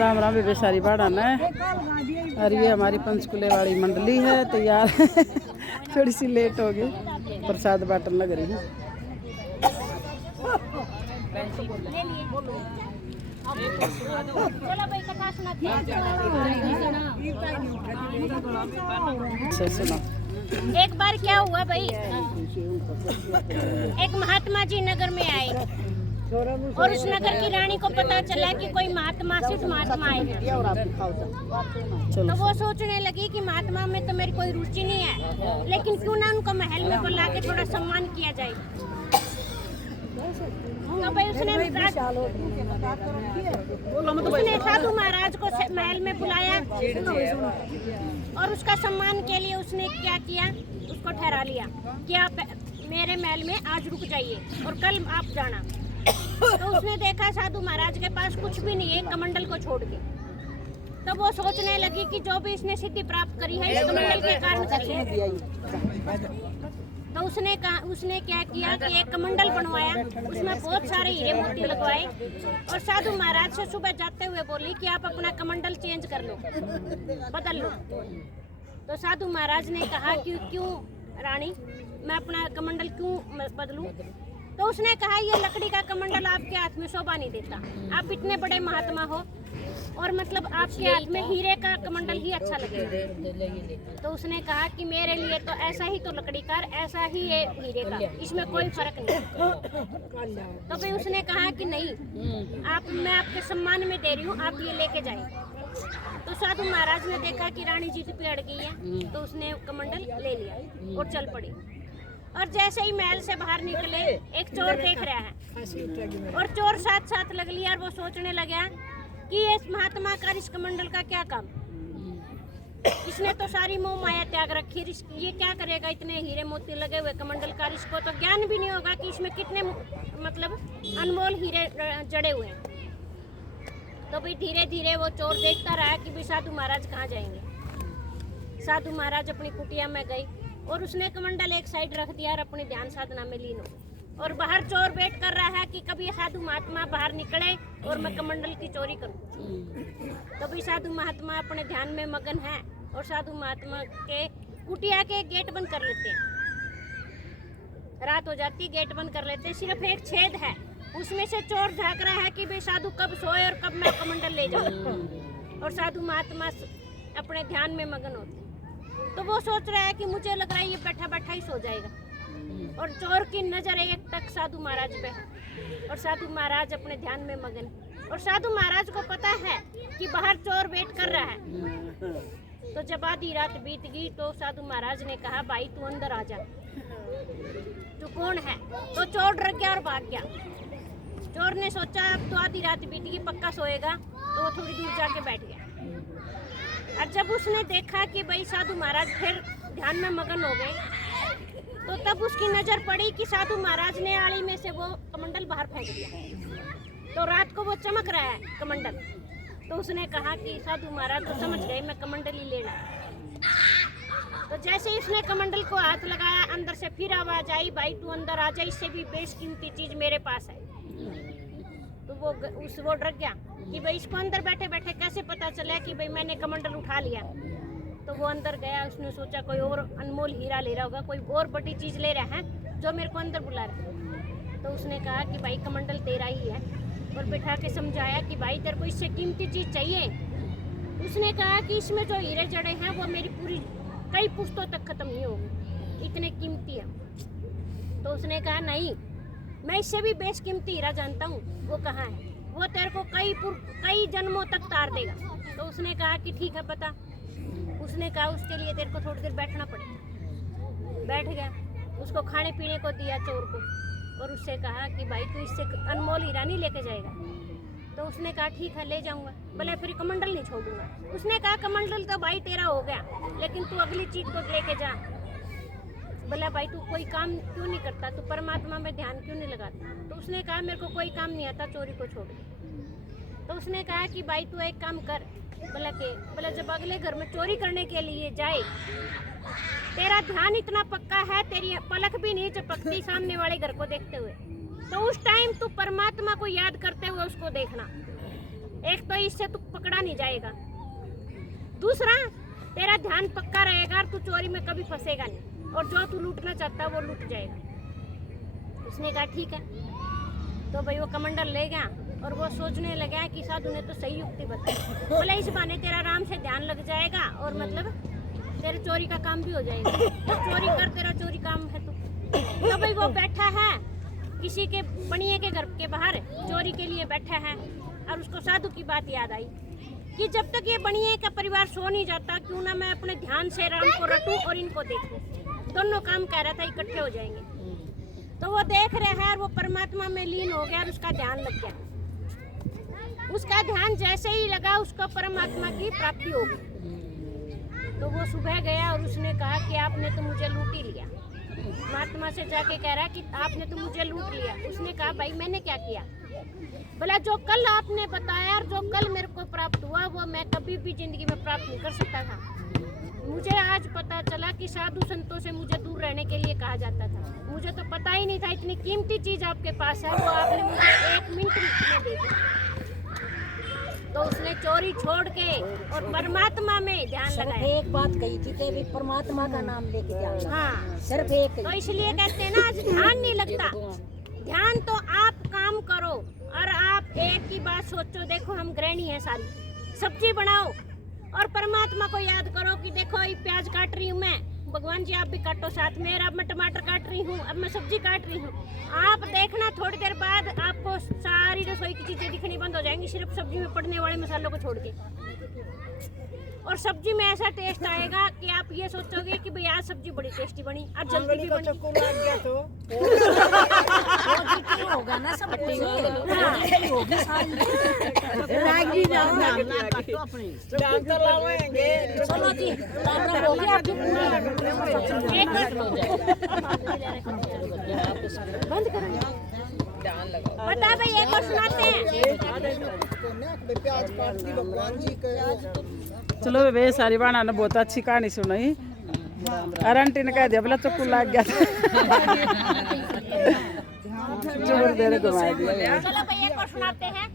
राम राम बेसारी बाड़ा में। और ये हमारी पंचकुले वाली मंडली है तैयार। थोड़ी सी लेट हो गई, प्रसाद बाटन लग रही है। एक बार क्या हुआ भाई, एक महात्मा जी नगर में आए और उस नगर की रानी को पता चला कि कोई महात्मा सिर्फ महात्मा आए। तो वो सोचने लगी कि महात्मा में तो मेरी कोई रुचि नहीं है, लेकिन क्यों ना उनको महल में बुला के थोड़ा सम्मान किया जाए। तो भाई उसने साधु महाराज को महल में बुलाया और उसका सम्मान के लिए उसने क्या किया, उसको ठहरा लिया कि आप मेरे महल में आज रुक जाइए और कल आप जाना। तो उसने देखा साधु महाराज के पास कुछ भी नहीं है कमंडल को छोड़ के। तो वो सोचने लगी कि जो भी इसने सिद्धि प्राप्त करी है इस कमंडल के कारण करी है। तो उसने क्या किया कि एक कमंडल बनवाया, उसमें बहुत सारे हीरे मोती लगवाए और साधु महाराज से सुबह जाते हुए बोली कि आप अपना कमंडल चेंज कर लो, बदल लो। तो साधु महाराज ने कहा कि क्यों रानी, मैं अपना कमंडल क्यों बदलूं? तो उसने कहा ये लकड़ी का कमंडल आपके हाथ में शोभा नहीं देता, आप इतने बड़े महात्मा हो और मतलब आपके हाथ में हीरे का कमंडल ही अच्छा लगेगा। तो उसने कहा कि मेरे लिए तो ऐसा ही तो लकड़ी का, ऐसा ही ये हीरे का, इसमें कोई फर्क नहीं। तो फिर उसने कहा कि नहीं, मैं आपके सम्मान में दे रही हूँ, आप ये लेके जाइए। तो साधु महाराज ने देखा कि रानी जी पे अड़ गई है, तो उसने कमंडल ले लिया और चल पड़ी। और जैसे ही महल से बाहर निकले एक चोर देख रहा है और चोर साथ साथ लग लिया और वो सोचने लगा कि इस महात्मा का इस कमंडल का क्या काम, इसने तो सारी मोह माया त्याग रखी, ये क्या करेगा इतने हीरे मोती लगे हुए कमंडल का, इसको तो ज्ञान भी नहीं होगा कि इसमें कितने मतलब अनमोल हीरे जड़े हुए हैं। तो भाई धीरे धीरे वो चोर देखता रहा कि भाई साधु महाराज कहाँ जाएंगे। साधु महाराज अपनी कुटिया में गई और उसने कमंडल एक साइड रख दिया और अपने ध्यान साधना में लीन हो। और बाहर चोर वेट कर रहा है कि कभी साधु महात्मा बाहर निकले और मैं कमंडल की चोरी करूं। तो भी साधु महात्मा अपने ध्यान में मगन है और साधु महात्मा के कुटिया के गेट बंद कर लेते हैं। रात हो जाती, गेट बंद कर लेते हैं, सिर्फ एक छेद है, उसमें से चोर झांक रहा है कि भाई साधु कब सोए और कब मैं कमंडल ले जाऊं। और साधु महात्मा अपने ध्यान में मगन होते हैं। तो वो सोच रहा है कि मुझे लग रहा है ये बैठा बैठा ही सो जाएगा। और चोर की नजर एक टक साधु महाराज पे है और साधु महाराज अपने ध्यान में मगन। और साधु महाराज को पता है कि बाहर चोर वेट कर रहा है। तो जब आधी रात बीत गई तो साधु महाराज ने कहा भाई तू अंदर आ जा, तू कौन है? तो चोर डर गया और भाग गया। चोर ने सोचा अब तो आधी रात बीत गई, पक्का सोएगा, तो वो थोड़ी दूर जाके बैठ गया। और जब उसने देखा कि भाई साधु महाराज फिर ध्यान में मगन हो गए, तो तब उसकी नजर पड़ी कि साधु महाराज ने आड़ी में से वो कमंडल बाहर फेंक दिया। तो रात को वो चमक रहा है कमंडल। तो उसने कहा कि साधु महाराज तो समझ गए मैं कमंडल ही लेना। तो जैसे ही उसने कमंडल को हाथ लगाया, अंदर से फिर आवाज आई भाई तू अंदर आ जा, इससे भी बेशकीमती चीज मेरे पास है। तो वो डर गया कि भाई इसको अंदर बैठे बैठे कैसे पता चला कि भाई मैंने कमंडल उठा लिया। तो वो अंदर गया, उसने सोचा कोई और अनमोल हीरा ले रहा होगा, कोई और बड़ी चीज ले रहा है जो मेरे को अंदर बुला रहा है। तो उसने कहा कि भाई कमंडल तेरा ही है और बिठा के समझाया कि भाई तेरे को इससे कीमती चीज चाहिए। उसने कहा कि इसमें जो हीरे जड़े हैं वो मेरी पूरी कई पुश्तों तक खत्म नहीं होगी, इतने कीमती है। तो उसने कहा नहीं, मैं इससे भी बेशकीमती हीरा जानता हूँ, वो कहाँ है, वो तेरे को कई जन्मों तक तार देगा। तो उसने कहा कि ठीक है पता। उसने कहा उसके लिए तेरे को थोड़ी देर बैठना पड़ेगा। बैठ गया, उसको खाने पीने को दिया चोर को और उससे कहा कि भाई तू इससे अनमोल हीरा नहीं लेके जाएगा। तो उसने कहा ठीक है ले जाऊंगा, भले फिर कमंडल नहीं छोड़ूंगा। उसने कहा कमंडल तो भाई तेरा हो गया, लेकिन तू अगली चीज तो लेके जा। बोला भाई तू कोई काम क्यों नहीं करता, तू परमात्मा में ध्यान क्यों नहीं लगाता? तो उसने कहा मेरे को कोई काम नहीं आता, चोरी को छोड़ दे। तो उसने कहा कि भाई तू एक काम कर, बोला जब अगले घर में चोरी करने के लिए जाए, तेरा ध्यान इतना पक्का है, तेरी पलक भी नहीं झपकती सामने वाले घर को देखते हुए, तो उस टाइम तू परमात्मा को याद करते हुए उसको देखना। एक तो इससे तू पकड़ा नहीं जाएगा, दूसरा तेरा ध्यान पक्का रहेगा, तू चोरी में कभी फंसेगा नहीं, और जो तू लूटना चाहता है वो लूट जाएगा। उसने कहा ठीक है। तो भाई वो कमंडल ले गया और वो सोचने लगा कि साधु ने तो सही युक्ति बताई। बोले इस बहाने तेरा आराम से ध्यान लग जाएगा और मतलब तेरे चोरी का काम भी हो जाएगा। तो चोरी कर, तेरा चोरी काम है तो भाई वो बैठा है किसी के बनिए के घर के बाहर, चोरी के लिए बैठा है, और उसको साधु की बात याद आई कि जब तक ये बनिए का परिवार सो नहीं जाता, क्यों ना मैं अपने ध्यान से राम को रटूं और इनको देखूं। दोनों काम कह रहा था इकट्ठे हो जाएंगे। तो वो देख रहा है और वो परमात्मा में लीन हो गया और उसका ध्यान लग गया। उसका ध्यान जैसे ही लगा उसको परमात्मा की प्राप्ति हो गई। तो वो सुबह गया और उसने कहा कि आपने तो मुझे लूट ही लिया। महात्मा से जाके कह रहा कि आपने तो मुझे लूट लिया। उसने कहा भाई मैंने क्या किया? बोला जो कल आपने बताया और जो कल मेरे को प्राप्त हुआ वो मैं कभी भी जिंदगी में प्राप्त नहीं कर सकता था। मुझे आज पता चला कि साधु संतों से मुझे दूर रहने के लिए कहा जाता था। मुझे तो पता ही नहीं था इतनी कीमती चीज आपके पास है, वो आपने मुझे 1 मिनट में दे दी। तो उसने चोरी छोड़ के और परमात्मा में ध्यान लगाया। एक बात कही थी कि परमात्मा का नाम लेके ध्यान। हाँ, सिर्फ एक। तो इसलिए कहते हैं ना आज ध्यान नहीं लगता। ध्यान तो आप काम करो और आप एक ही बात सोचो। देखो हम गृहिणी हैं सारी, सब्जी बनाओ और परमात्मा को याद करो कि देखो ये प्याज काट रही हूँ मैं, भगवान जी आप भी काटो साथ में, अब मैं टमाटर काट रही हूँ, अब मैं सब्जी काट रही हूँ। आप देखना थोड़ी देर बाद आपको सारी रसोई की चीजें दिखनी बंद हो जाएंगी, सिर्फ सब्जी में पड़ने वाले मसालों को छोड़ के। और सब्जी में ऐसा टेस्ट आएगा कि आप ये सोचोगे कि भाई आज सब्जी बड़ी टेस्टी बनी, आज जल्दी भी बनी। होगा ना सब चलो जी हो गया आपकी बंद करो। बता भाई एक और सुनाते हैं। चलो वे सारी बाणा ने बहुत अच्छी कहानी सुनाई। और आंटी ने कह दिया बोला चक्कू लग गया था। जोर दे रहे घुमा दिया। चलो भाई एक और सुनाते हैं।